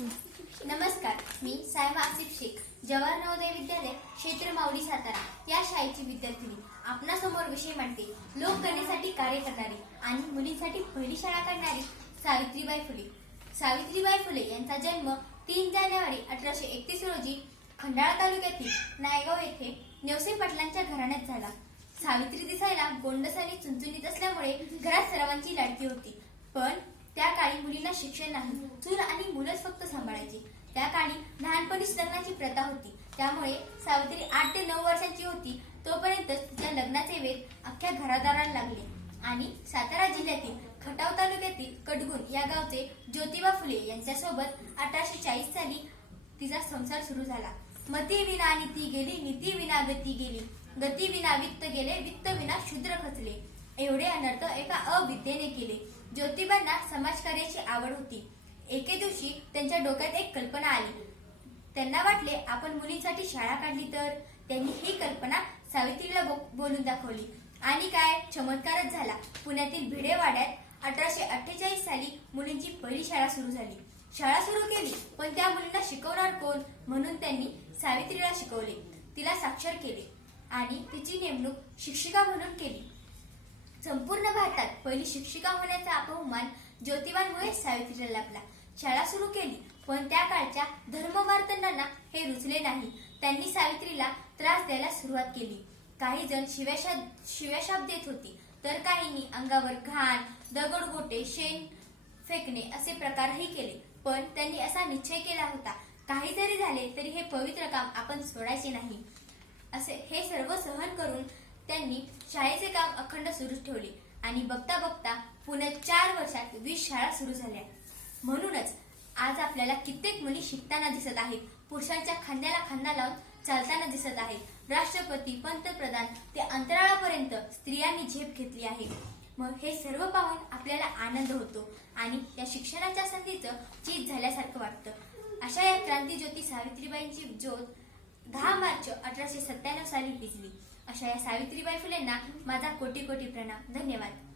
नमस्कार मी सायमा आसिफ शेख जवाहर नवोदय विद्यालय क्षेत्र मावडी सातारा या शाळेची विद्यार्थिनी. आपणासमोर विषय मांडते लोककलेसाठी कार्य करणारी आणि मुलींसाठी पहिली शाळा काढणारी सावित्रीबाई फुले. सावित्रीबाई फुले यांचा जन्म तीन जानेवारी अठराशे एकतीस रोजी खंडाळा तालुक्यातील नायगाव येथे नेवसे पाटलांच्या घराण्यात झाला. सावित्री दिसायला गोंडस आणि चुनचुनीत असल्यामुळे घरात सर्वांची लाडकी होती. पण त्या काळी मुलींना शिक्षण नाही. चूल आणि मुलंच फक्त सांभाळायची. त्या काळी लहानपणीच लग्नाची प्रथा होती. त्यामुळे सावित्री आठ ते नऊ वर्षांची होती तोपर्यंतच तिच्या लग्नाचे वेध अख्ख्या घरादाराला लागले. आणि सातारा जिल्ह्यातील खटाव तालुक्यातील कडगुण या गावचे ज्योतिबा फुले यांच्यासोबत अठराशे चाळीस साली तिचा संसार सुरू झाला. मती विना नीती गेली नीती विना गती गेली. गती विना वित्त गेले वित्त विना शूद्र खचले. एवढे अनर्थ एका अविद्येने केले. ज्योतिबांना समाजकार्याची आवड होती. एके दिवशी त्यांच्या डोक्यात एक कल्पना आली. त्यांना वाटले आपण मुलींसाठी शाळा काढली तर? त्यांनी ही कल्पना सावित्रीला बो- बोलून दाखवली. आणि काय? चमत्कारच झाला. पुण्यातील भिडेवाड्यात अठराशे अठ्ठेचाळीस साली मुलींची पहिली शाळा सुरू झाली. शाळा सुरू केली पण त्या मुलींना शिकवणार कोण? म्हणून त्यांनी सावित्रीला शिकवले. तिला साक्षर केले आणि तिची नेमणूक शिक्षिका म्हणून केली. संपूर्ण भारतात पहिली शिक्षिका होण्याचा अपमान ज्योतिबांमुळे सावित्रीला लाभला. शाळा सुरू केली पण त्या काळच्या धर्मवर्तनांना हे रुचले नाही. त्यांनी सावित्रीला त्रास द्यायला सुरुवात केली. काही जण शिव्याशाप शिव्याशाप देत होती तर काहींनी अंगावर घाण दगडगोटे शेण फेकणे असे प्रकारही केले. पण त्यांनी असा निश्चय केला होता काही जरी झाले तरी हे पवित्र काम आपण सोडायचे नाही. असे हे सर्व सहन करून त्यांनी शाळेचे काम अखंड सुरूच ठेवले आणि बघता बघता पुन्हा चार वर्षात वीस शाळा सुरू झाल्या. म्हणूनच आज आपल्याला कित्येक मुली शिकताना दिसत आहेत. पुरुषांच्या खांद्याला खांदा लावून चालताना दिसत आहेत. राष्ट्रपती पंतप्रधान ते अंतराळापर्यंत स्त्रियांनी झेप घेतली आहे. मग हे सर्व पाहून आपल्याला आनंद होतो आणि या शिक्षणाच्या संधीचं चीज झाल्यासारखं वाटतं. अशा या क्रांतीज्योती सावित्रीबाईंची ज्योत दहा मार्च अठराशे सत्त्याण्णव साली विजली अशा या सावित्रीबाई फुलेंना माझा कोटी कोटी प्रणाम. धन्यवाद.